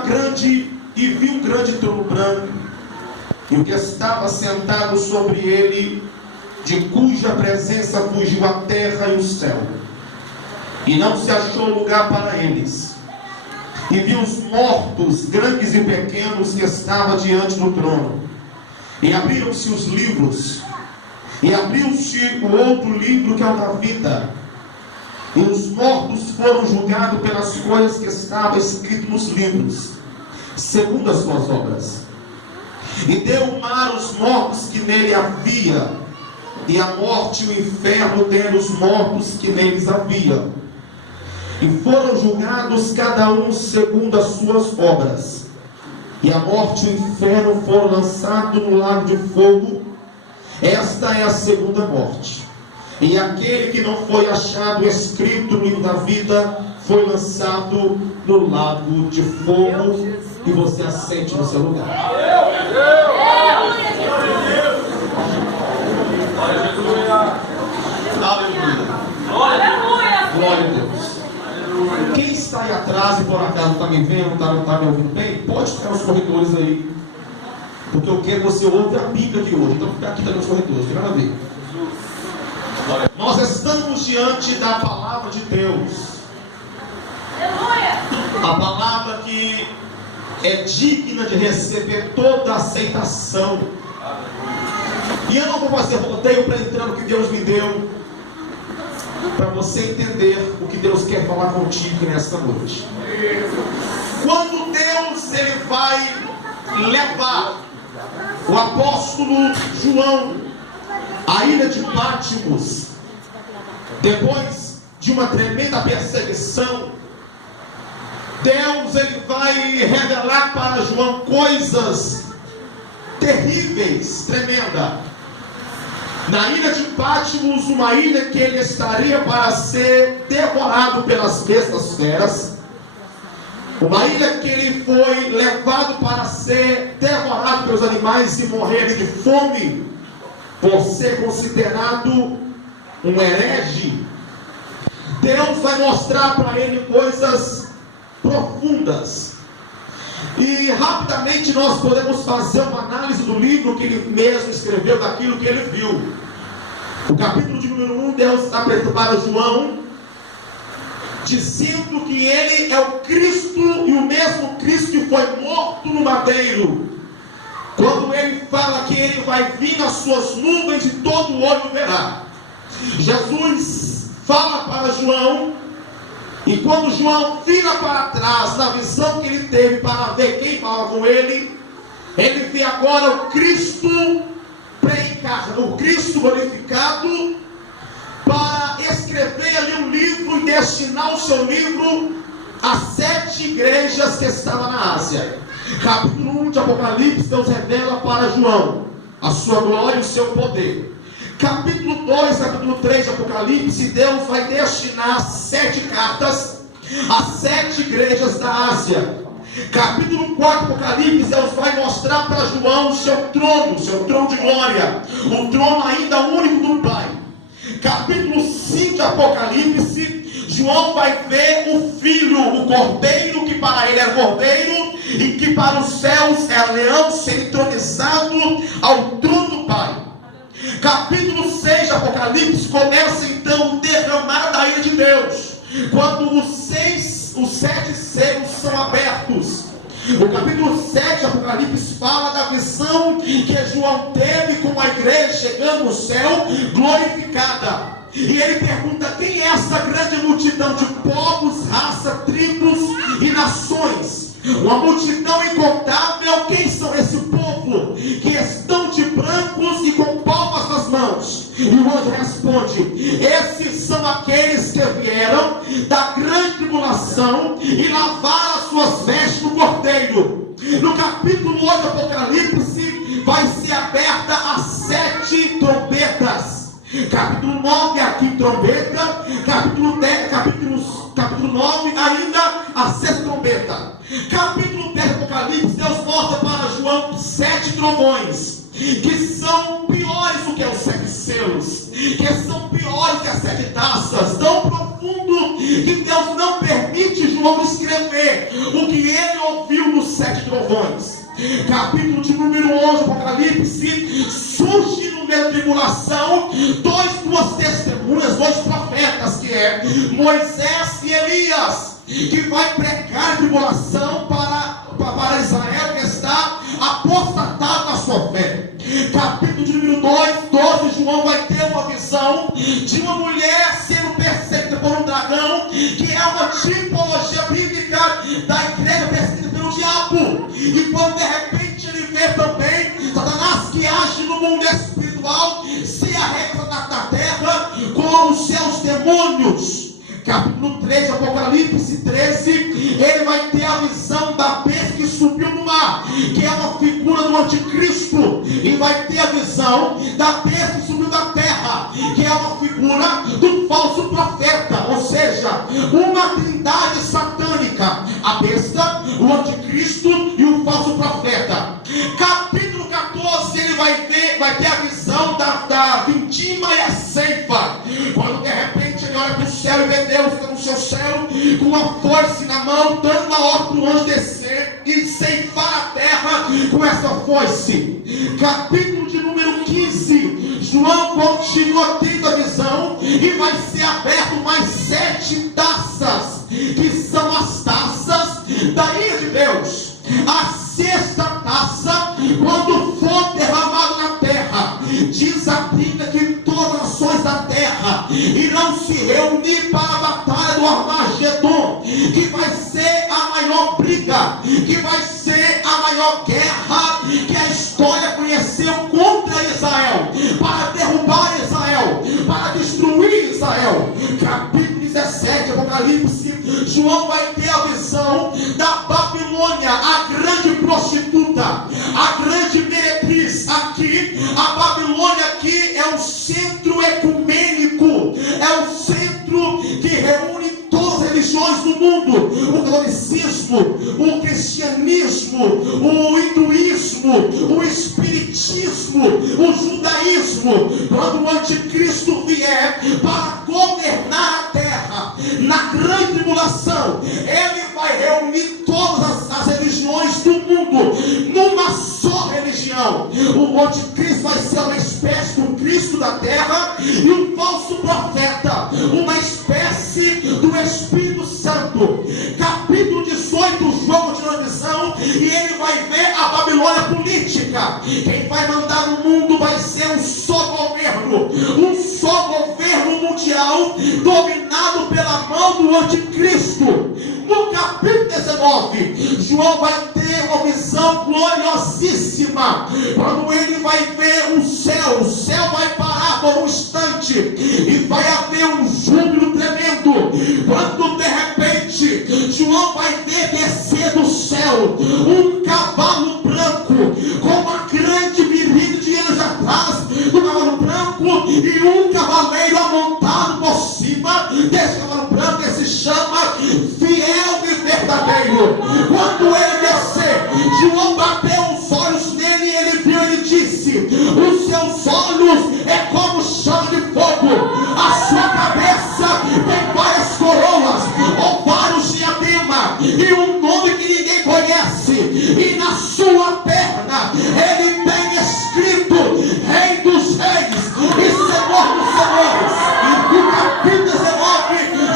vi um grande trono branco, e o que estava sentado sobre ele, de cuja presença fugiu a terra e o céu, e não se achou lugar para eles. E vi os mortos, grandes e pequenos, que estavam diante do trono. E abriram-se os livros, e abriu-se o outro livro, que é o da vida. E os mortos foram julgados pelas coisas que estavam escritas nos livros, segundo as suas obras. E deu o mar os mortos que nele havia, e a morte e o inferno deram os mortos que neles havia. E foram julgados cada um segundo as suas obras. E a morte e o inferno foram lançados no lago de fogo. Esta é a segunda morte. E aquele que não foi achado escrito no livro da vida foi lançado no lago de fogo. E você assente no seu lugar. Glória a Deus. Quem está aí atrás e por acaso não está me vendo, não está me ouvindo bem, pode ficar nos corredores aí, porque eu quero que você ouve a Bíblia aqui hoje. Então fica aqui também nos corredores, tem nada a ver. Nós estamos diante da palavra de Deus, a palavra que é digna de receber toda a aceitação. E eu não vou fazer rodeio para entrar no que Deus me deu, para você entender o que Deus quer falar contigo nesta noite. Quando Deus ele vai levar o apóstolo João à ilha de Pátimos, depois de uma tremenda perseguição, Deus ele vai revelar para João coisas terríveis, tremendas. Na ilha de Pátimos, uma ilha que ele estaria para ser devorado pelas bestas feras, uma ilha que ele foi levado para ser devorado pelos animais e morrer de fome, por ser considerado um herege. Deus vai mostrar para ele coisas profundas, e rapidamente nós podemos fazer uma análise do livro que ele mesmo escreveu, daquilo que ele viu. O capítulo de número 1, Deus está apresentando para João, dizendo que ele é o Cristo, e o mesmo Cristo que foi morto no madeiro. Quando ele fala que ele vai vir nas suas nuvens e todo olho verá, Jesus fala para João. E quando João vira para trás, na visão que ele teve para ver quem falava com ele, ele vê agora o Cristo pré-encarnado, o Cristo glorificado, para escrever ali um livro e destinar o seu livro às 7 igrejas que estavam na Ásia. Capítulo 1 de Apocalipse, Deus revela para João a sua glória e o seu poder. Capítulo 2, capítulo 3 de Apocalipse, Deus vai destinar 7 cartas às 7 igrejas da Ásia. Capítulo 4 de Apocalipse, Deus vai mostrar para João o seu trono de glória, o trono ainda único do Pai. Capítulo 5 de Apocalipse, João vai ver o Filho, o Cordeiro, que para ele era cordeiro, e que para os céus é leão, ser entronizado ao trono do Pai. Capítulo 6 de Apocalipse começa então o derramar da ira de Deus, quando os 7 selos são abertos. O capítulo 7 de Apocalipse fala da visão que João teve com a igreja chegando no céu glorificada. E ele pergunta: quem é essa grande multidão de povos, raças, tribos e nações? Uma multidão incontável. Quem são esse povo que estão de brancos e com palmas nas mãos? E o anjo responde: esses são aqueles que vieram da grande tribulação e lavaram as suas vestes no Cordeiro. No capítulo 8 de Apocalipse vai ser aberta as 7 trombetas. Capítulo 9 aqui trombeta, capítulo 10, capítulo 9 ainda a 6ª trombeta. Capítulo 10 do Apocalipse, Deus mostra para João 7 trovões, que são piores do que os 7 selos, que são piores que as 7 taças, tão profundo que Deus não permite João como escrever o que ele ouviu nos 7 trovões. Capítulo de número 11, Apocalipse, surge no meio da tribulação duas testemunhas, 2 profetas, que é Moisés e Elias, que vai pregar a tribulação para Israel, que está apostatado na sua fé. Capítulo de número 12, João vai ter uma visão de uma mulher sendo perseguida por um dragão, que é uma tipologia bíblica da igreja perseguida pelo diabo. E quando de repente ele vê também Satanás, que age no mundo espiritual, se arrega na terra com os seus demônios. Capítulo 13, Apocalipse 13, ele vai ter a visão da besta que subiu no mar, que é uma figura do anticristo, e vai ter a visão da besta que subiu da terra, que é uma figura do falso profeta, ou seja, uma trindade satânica: a besta, o anticristo e o falso profeta. Capítulo 14, ele vai ter a visão da vindima e a ceifa, quando de repente ele olha para o céu e vê Deus no seu céu com uma foice na mão, dando a ordem para o anjo descer e ceifar a terra com essa foice. Capítulo de número 15, João continua tendo a visão e vai ser aberto mais 7 taças, que são as taças da ira de Deus. A 6ª taça, quando for derramado na terra, diz a Bíblia que todas as nações da terra irão se reunir para a batalha do Armagedon, que vai ser a maior briga, que vai ser a maior guerra que a história conheceu contra Israel, para derrubar Israel, para destruir Israel. Capítulo 17, Apocalipse, João vai ter a visão da Babilônia, a grande prostituta, a grande meretriz. Aqui, a Babilônia aqui é um centro ecumênico, é um centro que reúne todas as religiões do mundo: o catolicismo, o cristianismo, o hinduísmo, o espiritismo, o judaísmo. Quando o anticristo vier para governar a terra na grande tribulação, ele vai reunir todas as religiões do mundo numa só religião. O anticristo vai ser uma espécie do Cristo da terra e um falso profeta, uma espécie do Espírito Santo. Capítulo 18, João continua a visão e ele vai ver a Babilônia política. Quem vai mandar no mundo vai ser um só governo mundial, dominado pela mão do anticristo. No capítulo 19, João vai ter uma visão gloriosíssima, quando ele vai ver o céu vai parar por um instante, e vai haver um júbilo tremendo, quando de repente, João vai ver descer do céu um cavalo branco, com uma grande miríade de anjos atrás do cavalo branco, e um cavaleiro amontado por cima desse cavalo branco, que se chama Fiel e Verdadeiro. Quando ele descer, João bateu os olhos nele e ele viu, ele disse: os seus olhos é como chama de fogo, a sua cabeça tem várias coroas, ou vários diademas, e um nome que ninguém conhece, e na sua perna ele tem escrito Rei dos Reis e Senhor dos Senhores. No capítulo 19,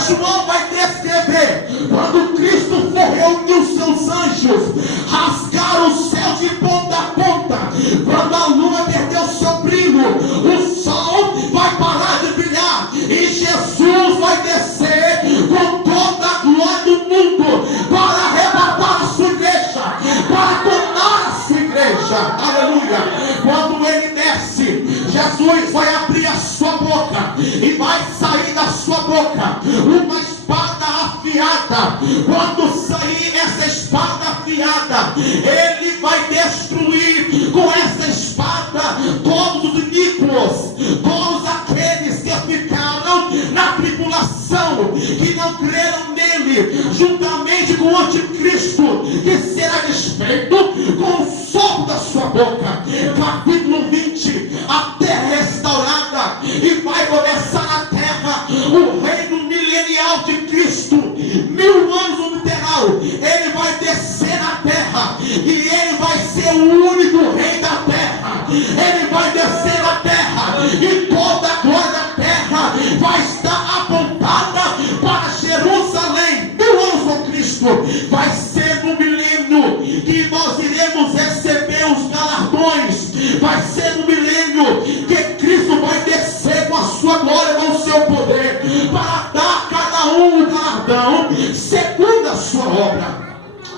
João vai descrever quando Cristo for reunir os seus anjos, rasgar o céu de ponta a ponta, quando a lua perdeu seu brilho, o sol vai parar de brilhar, e Jesus vai descer com toda a glória do mundo para arrebatar a sua igreja, para tomar a sua igreja. Aleluia! Quando ele desce, Jesus vai abrir a sua boca e vai sair da sua boca uma espada afiada. Quando sair essa espada afiada, ele vai destruir com essa espada todos os iníquos, todos aqueles que ficaram na tribulação, que não creram nele, juntamente com o anticristo, que será desfeito com o sopro da sua boca. Capítulo 20, a terra restaurada, e vai começar na terra o reino milenial de Cristo. 1000 anos no vai ser no milênio que Cristo vai descer com a sua glória, com o seu poder, para dar a cada um o galardão segundo a sua obra.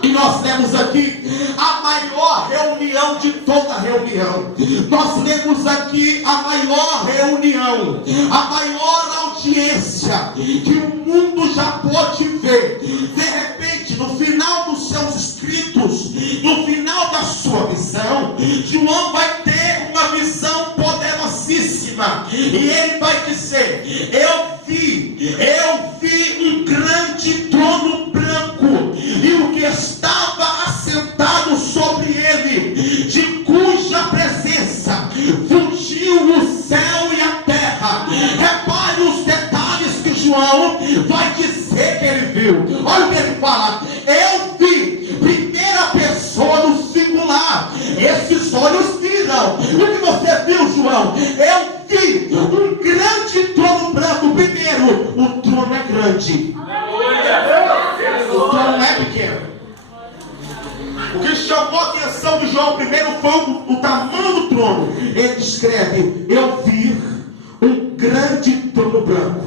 E nós temos aqui a maior reunião de toda a reunião. Nós temos aqui a maior reunião, a maior audiência que o mundo já pode ver. De repente, no final dos seus escritos, no final da sua visão, João vai ter uma visão poderosíssima. E ele vai dizer: eu vi um grande trono branco, e o que estava assentado sobre ele, de cuja presença fugiu o céu e a terra. Repare os detalhes que João vai dizer que ele viu. Olha o que ele fala: eu vi, primeira pessoa no singular, esses olhos viram. O que você viu, João? Eu vi um grande trono branco. Primeiro, o trono é grande, o trono não é pequeno. O que chamou a atenção de João primeiro foi o tamanho do trono. Ele escreve: eu vi um grande trono branco,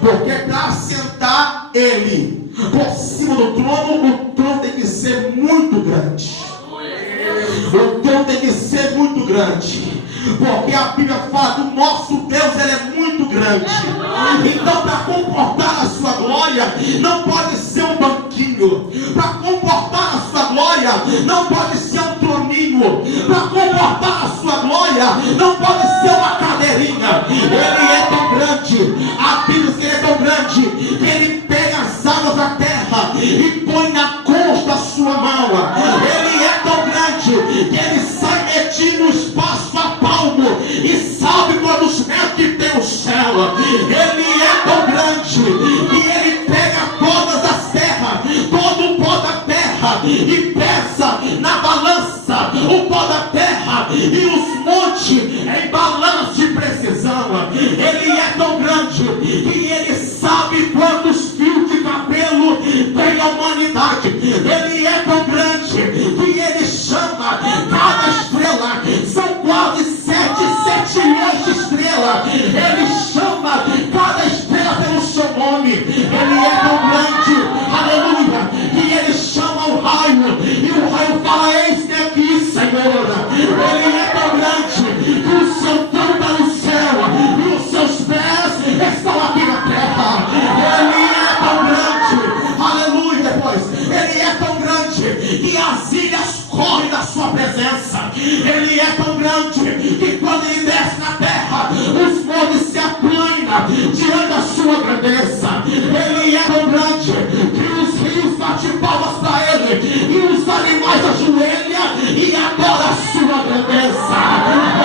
porque para assentar ele por cima do trono, o trono tem que ser muito grande. O trono tem que ser muito grande, porque a Bíblia fala que o nosso Deus, ele é muito grande. Então, para comportar a sua glória, não pode ser um banquinho. Para comportar a sua glória, não pode ser um troninho. Para comportar a sua glória, não pode ser uma cadeirinha. Ele é tão grande, a Bíblia diz que ele é tão grande, que ele pega as águas da terra e põe na costa da sua mão. Ele é tão grande que ele sai medindo o espaço a palmo e sabe quantos metros que tem o céu. Ele é tão grande que ele pega todas as terras, todo o pó da terra, e pesa na balança o pó da terra e os montes em balanço de precisão. Ele é tão grande que ele sabe quantos fios de cabelo tem a humanidade. Ele é tão grande que ele chama cada estrela, são quase 7 milhões de estrelas. Ele chama cada estrela pelo seu nome. Ele é tão grande, aleluia, que ele chama o raio, e o raio fala: eis-me aqui, Senhor. Ele é tão grande que o seu trono está no céu e os seus pés estão aqui na terra. Ele é tão grande, aleluia. Depois, ele é tão grande que as ilhas correm da sua presença. Ele é tão grande que quando ele desce na terra, os montes se aplanam diante da sua grandeza. Ele é tão grande que os rios batem palmas para ele, e os animais ajoelham e adoram a sua grandeza.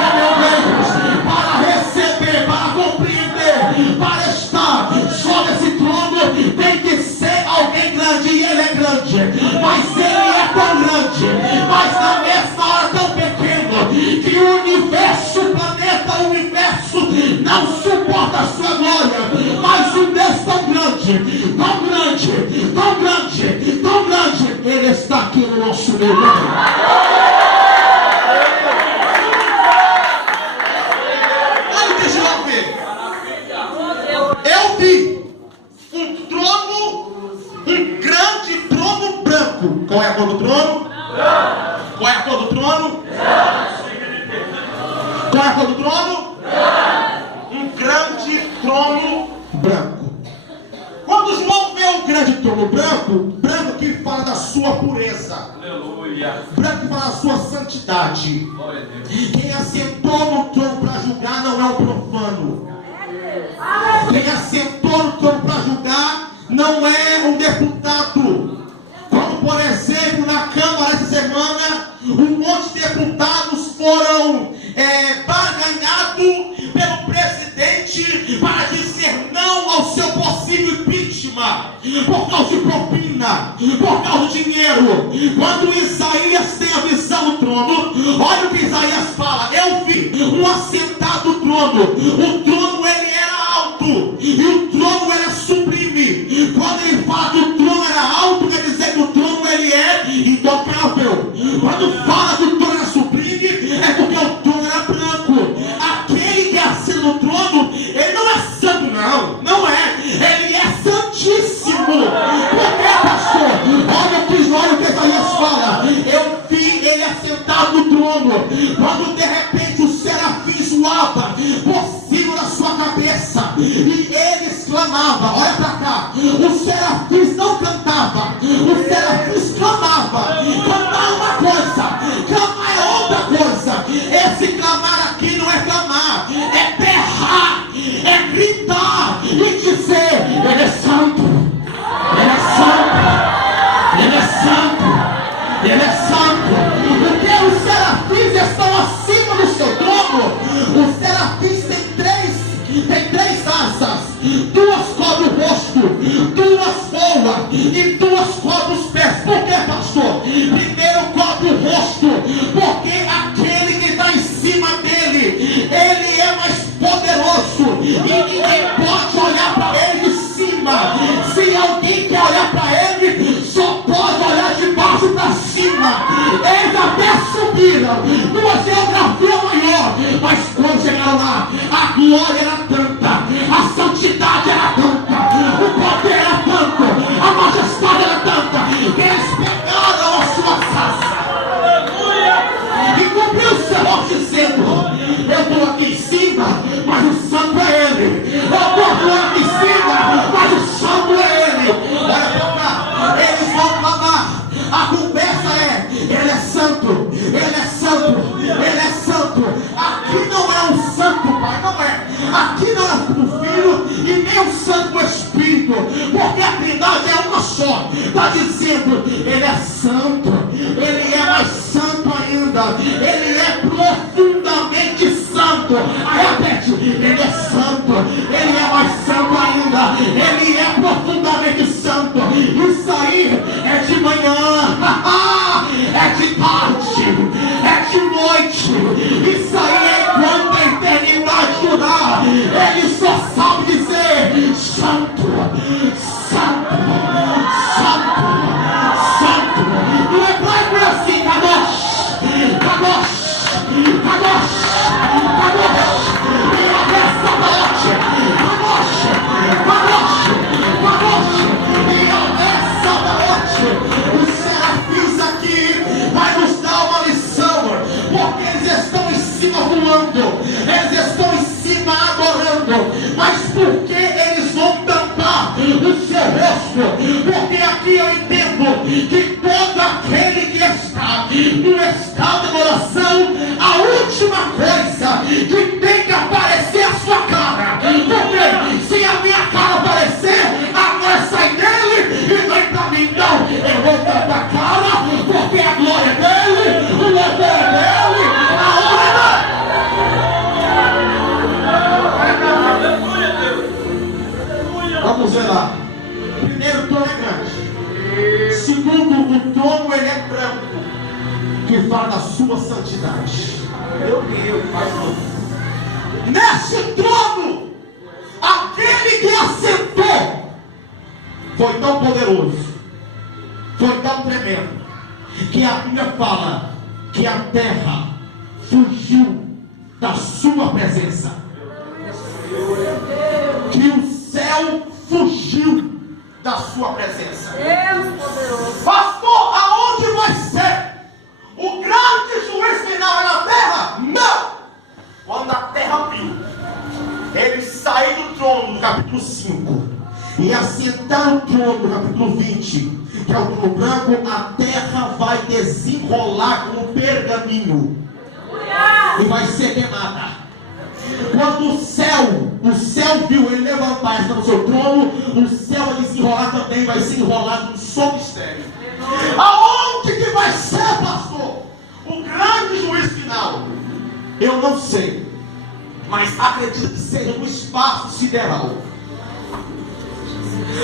Oh, meu Deus, para receber, para compreender, para estar sobre esse trono, tem que ser alguém grande, e ele é grande, mas ele é tão grande, mas na mesma hora tão pequeno, que o universo, o planeta, o universo não suporta a sua glória. Mas um Deus tão grande, tão grande, tão grande, tão grande, ele está aqui no nosso meio. Olha o que João vê. Eu vi um trono, um grande trono branco. Qual é a cor do trono? Qual é a cor do trono? Qual é a cor do trono? Um grande trono branco. Quando João vê um grande trono branco, branco que fala da sua pureza, branco que fala da sua santidade. Quem assentou no trono para julgar não é um profano. Quem assentou no trono para julgar não é um deputado. Como, por exemplo, na Câmara essa semana, um monte de deputados foram barganhados pelo presidente para dizer não ao seu possível impeachment, por causa de propina, por causa de dinheiro. Quando Isaías tem a visão do trono, olha o que Isaías fala: eu vi um assentado trono. O trono, ele era alto, e o trono era sublime. Quando ele fala que o trono era alto, quer dizer que o trono, ele é intocável. Quando fala que o trono era sublime, é porque o trono era quando de repente os serafins voavam por cima da sua cabeça e eles clamavam, olha para cá, os serafins não cantavam, os serafins clamavam. Cantar é uma coisa, clamar é outra coisa. Esse clamar aqui não é clamar, é berrar, é gritar e dizer: Ele é santo, Ele é santo, Ele é santo, Ele é santo. Porque os serafins estão acima do seu trono. Os serafins têm três asas, duas cobrem o rosto, duas voam e duas cobrem os pés. Por que, pastor? Primeiro cobre o rosto, porque aquele que está em cima dele, ele é mais poderoso e ninguém pode olhar para ele de cima. Se alguém quer olhar para ele, só pode olhar de baixo para cima. Eles até subiram numa geografia maior, mas quando chegaram lá, a glória era tanta, a santidade era tanta, o poder era tanto, a majestade era tanta, que eles pegaram a sua taça e cumpriu o seu rosto dizendo: eu estou aqui em cima, mas o santo é ele. Eu estou aqui em cima, mas o santo é ele. Olha para cá, eles vão clamar. A conversa é: ele é santo, ele é santo, ele é santo. Aqui não é o santo Pai, não é. Aqui não é o Filho e nem o Santo Espírito, porque a Trindade é uma só. Está dizendo: ele é santo, ele é mais santo ainda, ele é profundamente santo. Aí repete: ele é santo, ele é mais santo ainda, ele é profundamente santo. Isso aí é de manhã, é de tarde, é de noite. Isso aí é enquanto a eternidade durar. Ele só sabe dizer: santo, santo, santo, santo. E o hebraico é assim: Kadosh, Kadosh, Kadosh, Kadosh. E a peça Kadosh, Kadosh, Kadosh, Kadosh. E a peça Kadosh. Os serafins aqui vai nos dar uma lição, porque eles estão em cima voando, eles estão em cima adorando. Mas por que eles vão tampar o seu rosto? Porque aqui eu entendo que todo aquele que está no estado de adoração, a última coisa que tem que aparecer é a sua cara. Porque se a minha cara aparecer, a glória sai dele e vem para mim. Então eu vou tampar a cara, porque a glória é dele, o louvor é dele, a honra é dele. Vamos ver lá. Primeiro, o trono é grande. Segundo, o trono ele é branco, que fala da sua santidade. Meu Deus, pastor. Nesse trono, aquele que assentou foi tão poderoso, foi tão tremendo, que a Bíblia fala que a terra fugiu da sua presença, que o céu fugiu da sua presença. Deus poderoso. Pastor, aonde vai ser? O grande juiz final é na terra? Não! Quando a terra viu ele sair do trono no capítulo 5 e assentar o trono no capítulo 20, que é o trono branco, a terra vai desenrolar como um pergaminho e vai ser queimada. Quando o céu viu ele levantar, está no seu trono, o céu vai desenrolar também, vai se enrolar num só mistério. Aonde que vai ser, pastor? O grande juiz final? Eu não sei, mas acredito que seja no espaço sideral.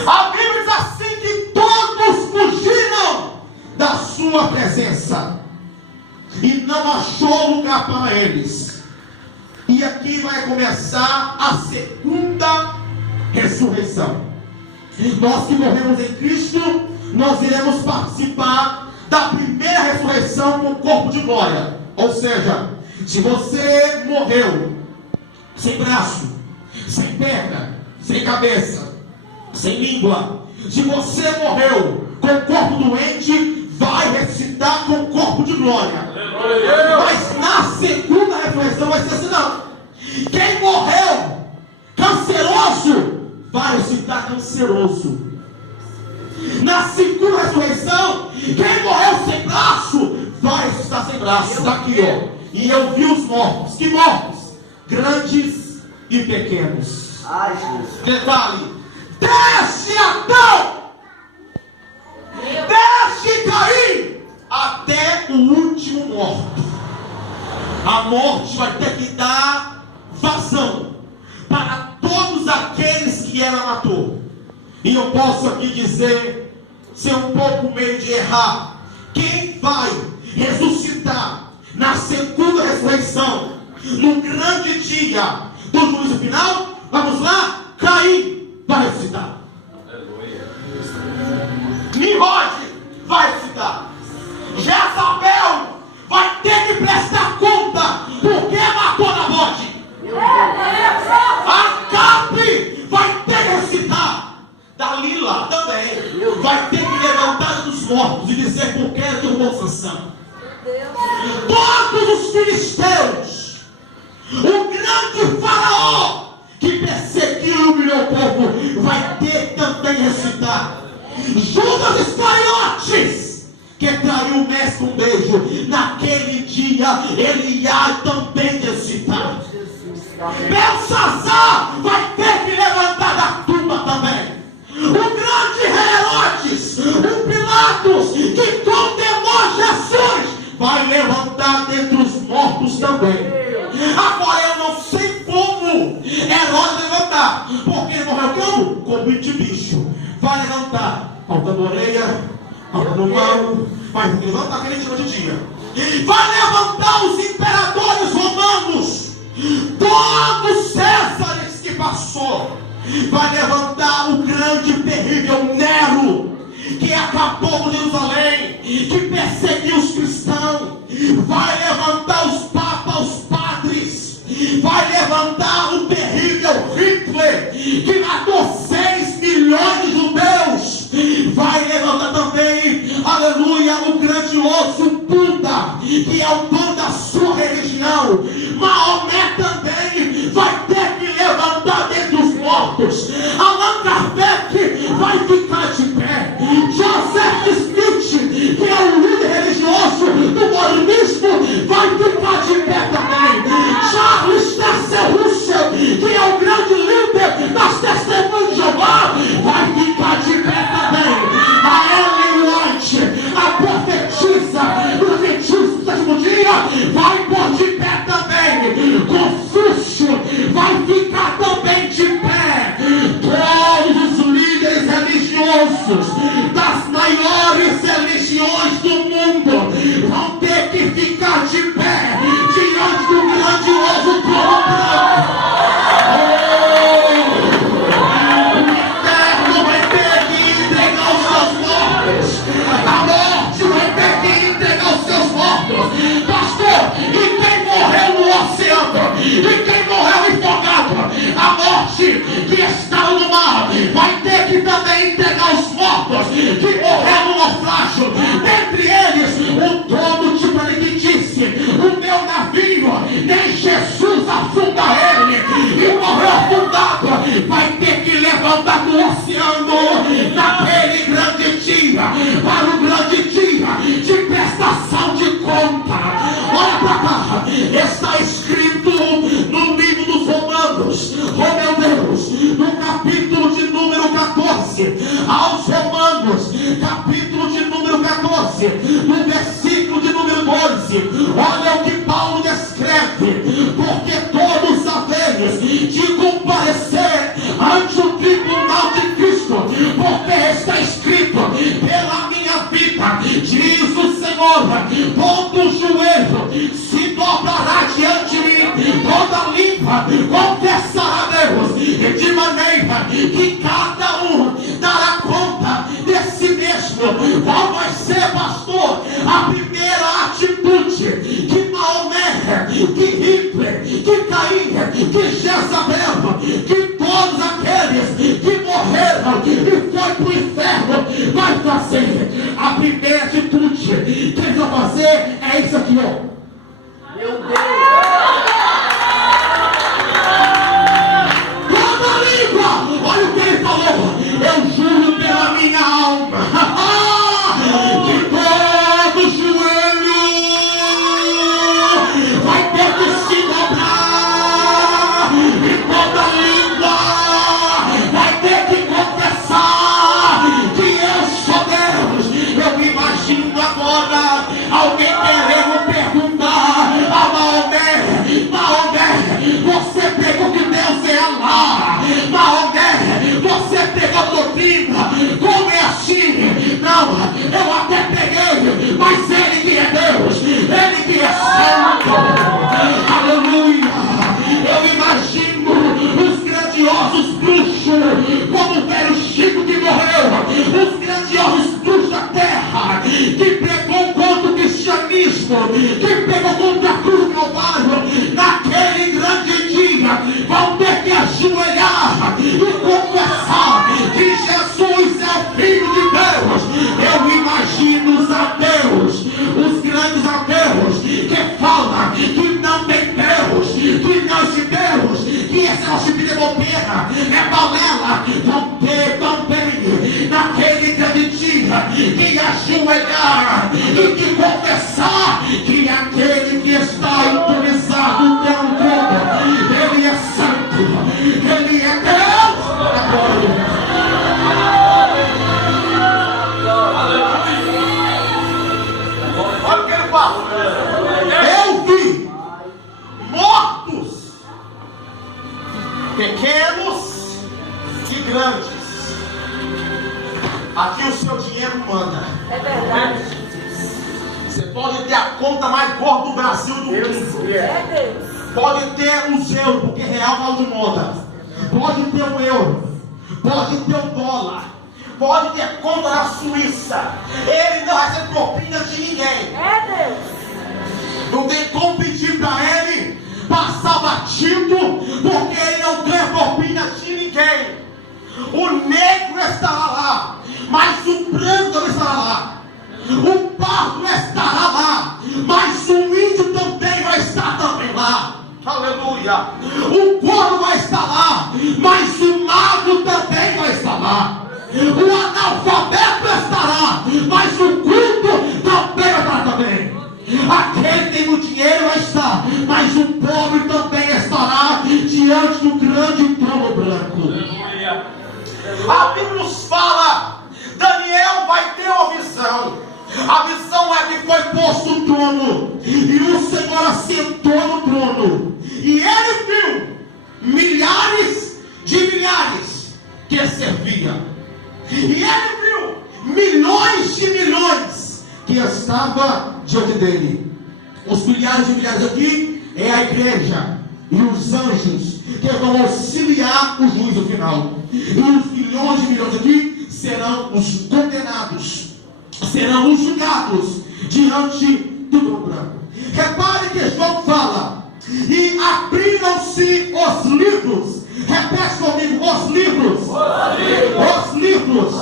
A Bíblia diz assim que todos fugiram da sua presença e não achou lugar para eles. E aqui vai começar a segunda ressurreição. Nós que morremos em Cristo, nós iremos participar da primeira ressurreição com o corpo de glória. Ou seja, se você morreu sem braço, sem perna, sem cabeça, sem língua, se você morreu com o corpo doente, vai ressuscitar com o corpo de glória. Mas na Quem morreu canceroso vai ressuscitar canceroso. Na segunda ressurreição, quem morreu sem braço vai ressuscitar sem braço. Está aqui, ó. E eu vi os mortos. Que mortos? Grandes e pequenos. Ai, Jesus. Detalhe: desde Adão, desde Caim, até o último morto. A morte vai ter que dar vazão para todos aqueles que ela matou. E eu posso aqui dizer, sem um pouco meio de errar, quem vai ressuscitar na segunda ressurreição, no grande dia do juízo final? Vamos lá? Caim vai ressuscitar. Aleluia. Nimrod vai ressuscitar. Jezabel vai ter que prestar conta porque matou Nabote. Acabe vai ter que ressuscitar. Dalila também vai ter que levantar dos mortos e dizer por que eu vou Sansão. Todos os filisteus, o grande faraó que perseguiu e humilhou o povo, vai ter também ressuscitar. Judas Iscariotes, que traiu o mestre um beijo, naquele dia ele ia também ressuscitar. Belsazar vai ter que levantar da tumba também. O grande Herodes, o Pilatos, que condenou Jesus, vai levantar dentre os mortos também. Agora eu não sei como Herodes levantar, porque ele morreu como? Como de bicho. Vai levantar, faltando orelha, faltando mão, vai levantar aquele dia de dia. Vai levantar os imperadores romanos, todos Césares que passou. Vai levantar o grande e terrível Nero, que acabou com Jerusalém, que perseguiu os cristãos. Vai levantar os papas, os padres. Vai levantar o terrível Hitler, que matou 6 milhões de judeus. Vai levantar também, aleluia, o grandioso Buda, que é o dono da sua religião. Maomé também vai ter que levantar dentre os mortos. Allan Kardec vai ficar de pé. Joseph Smith, que é o líder religioso do mormonismo, vai ficar de pé também. Charles Taze Russell, que é o grande líder das Testemunhas de Jeová, vai ficar de pé também. A Ellen White, a profetisa do Adventismo do sétimo dia, vai pôr de pé também. Confúcio vai ficar também de pé. Todos os líderes religiosos das maiores religiões do mundo vão ter que ficar de pé diante do grandioso trono branco. O eterno vai ter que entregar os seus mortos. A morte vai ter que entregar os seus mortos. Pastor, e quem morreu no oceano? E quem morreu afogado? A morte que está no mar vai ter que também entregar os mortos que morreram no naufrágio. Dentre eles, o todo tipo que disse: o meu navio, nem Jesus afunda ele, e morreu afundado. Vai ter que levantar do oceano naquele grande dia, para o grande dia de prestação de conta. Olha para cá, está escrito no livro dos Romanos, oh meu Deus, no capítulo de número 14, aos Romanos, capítulo de número 14, no versículo de número 12, olha o que Paulo descreve: porque todos sabemos de comparecer ante o tribunal de Cristo, porque está escrito: pela minha vida, diz o Senhor, todo joelho se dobrará diante de mim, toda língua confessará a Deus, e de maneira que cada um dará conta de si mesmo. Qual vai ser, pastor, a primeira atitude que Maomé, que Hitler, que Caim, que Jezabel, que todos aqueles que morreram e foi para o inferno vai fazer? A primeira atitude que eles vão fazer é isso aqui, ó. Meu Deus! mas Ele que é Deus, Ele que é santo. Aleluia. Eu imagino os grandiosos bruxos, como o velho Chico que morreu, os grandiosos bruxos da terra, que pregou contra o cristianismo, que pegou contra a cruz do Calvário, naquele grande dia, vão ter que ajoelhar e confessar que Jesus é o Filho de Deus. Eu imagino os ateus, os grandes ateus, que falam que não tem Deus, que não existe Deus, que esse negócio de bobeira é balela, vão ter também naquele grande dia que ajoelhar e que confessar que aquele que está autorizado pelo trono, Ele é santo, Ele é Deus. Olha o que Ele fala. Eu vi mortos, pequenos e grandes. Aqui o seu dinheiro manda. É verdade. Você pode ter a conta mais gorda do Brasil do mundo. É Deus. Pode ter os euros, porque real mal de moda. Pode ter o euro. Pode ter o dólar. Pode ter conta na Suíça. Ele não recebe propina de ninguém. É Deus. Não tem como pedir para ele passar batido, porque ele não ganha propina de ninguém. O negro estará lá, mas o branco não estará lá. O pardo estará lá, mas o índio também vai estar também lá. Aleluia. O corvo vai estar lá, mas o mago também vai estar lá. O analfabeto estará, mas o culto também vai estar também. Aquele que tem o dinheiro vai estar, mas o pobre também estará diante do grande trono branco. A Bíblia nos fala, Daniel vai ter uma visão. A visão é que foi posto o trono, e o Senhor assentou no trono, e ele viu milhares de milhares que serviam, e ele viu milhões de milhões que estavam diante dele. Os milhares de milhares aqui é a igreja e os anjos que vão auxiliar o juízo final, e os milhões de milhões aqui serão os condenados, serão os julgados diante do trono branco. Repare que João fala, e abriram-se os livros. Repete comigo, os livros. Os livros.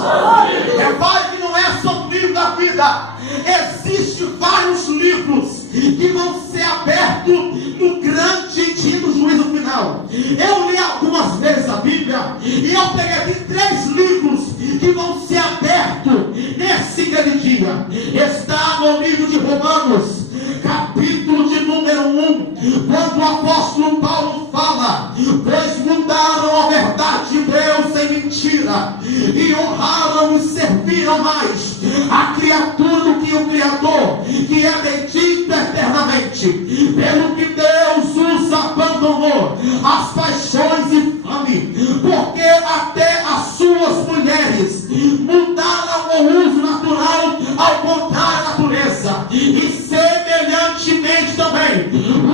Repare que não é só o livro da vida. Existem vários livros que vão ser abertos no grande dia do juízo final. Eu li algumas vezes a Bíblia e eu peguei aqui 3 livros que vão ser abertos nesse grande dia. Está no livro de Romanos, capítulo de número 1, quando o apóstolo Paulo fala: pois mudaram a verdade de Deus em mentira, e honraram e serviram mais a criatura do que o Criador, que é bendito eternamente. Pelo que Deus os abandonou as paixões infames, porque até as suas mulheres mudaram o uso natural ao contrário da natureza, e semelhantemente também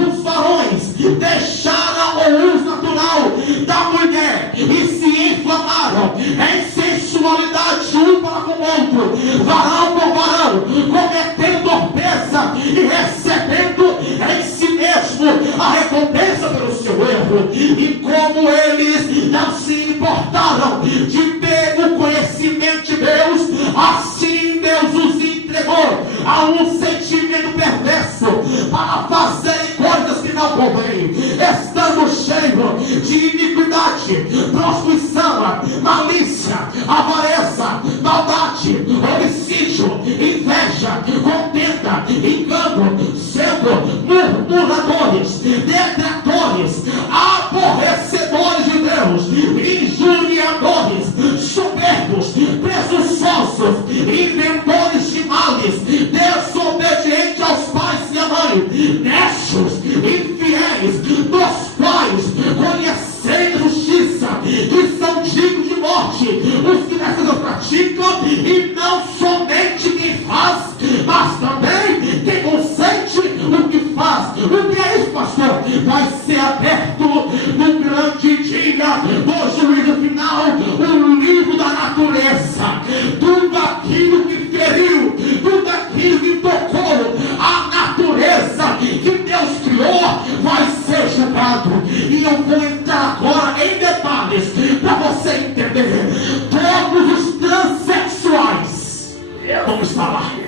os varões deixaram o uso natural da mulher e se inflamaram em sensualidade um para com o outro, varão com varão, cometendo torpeza e recebendo em si mesmo a recompensa pelo seu erro. E como eles não se importaram de ter o conhecimento de Deus, assim Deus os entregou a um sentimento perverso para fazerem coisas que não convêm, estando cheio de iniquidade, prostituição, malícia, avareza, maldade, homicídio, inveja, contenda, engano, sendo murmuradores, detratores, aborrecedores de Deus, injuriadores, soberbos, presunçosos, inventores de males, desobedientes aos pais e à mãe, necios, infiéis, dos quais conhecendo a justiça, que são dignos de morte, os que nessas praticam, e não somente quem faz, mas também lado. E eu vou entrar agora em detalhes para você entender. Todos os transexuais vão estar lá.